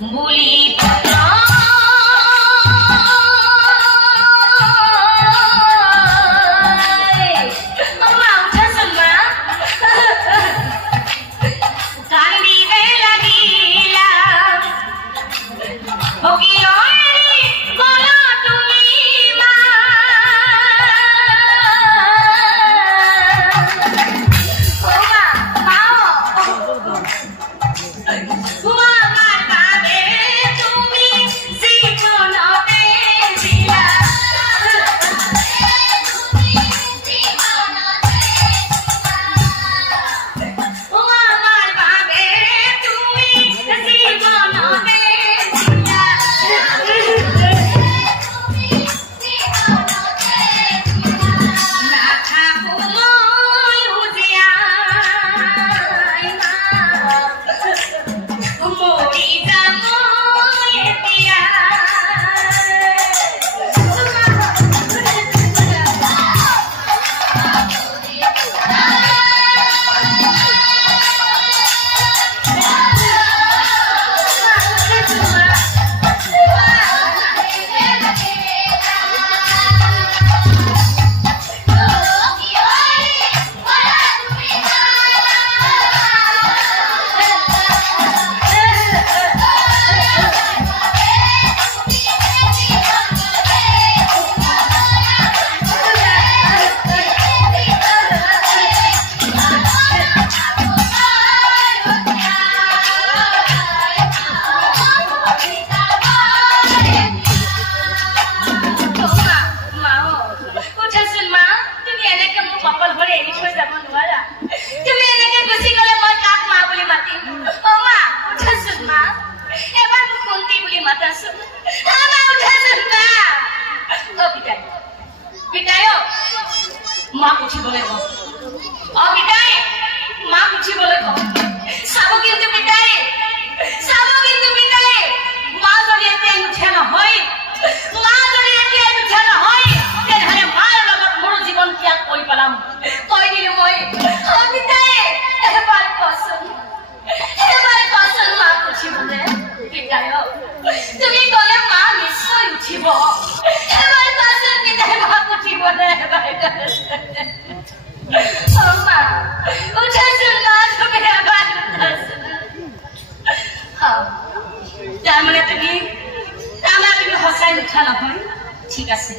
বুলি মা উঠিবলৈ কওঁ বিদায় মা উঠিবলৈ কওঁ চাব কিন্তু বিদায় মা যদি এতিয়া নুঠে নহয় তেনেহ'লে মাৰ লগত মোৰ জীৱন ত্যাগ কৰি পেলাম কৈ দিলো মই বিদায় এবাৰ কচোন মা উঠিবলৈ বিদায় তুমি ক'লে মা নিশ্চয় উঠিব এবাৰ কচোন বিদায় মা উঠিবলৈ তাৰমানে তুমি সঁচাই নুঠা নহয় ঠিক আছে।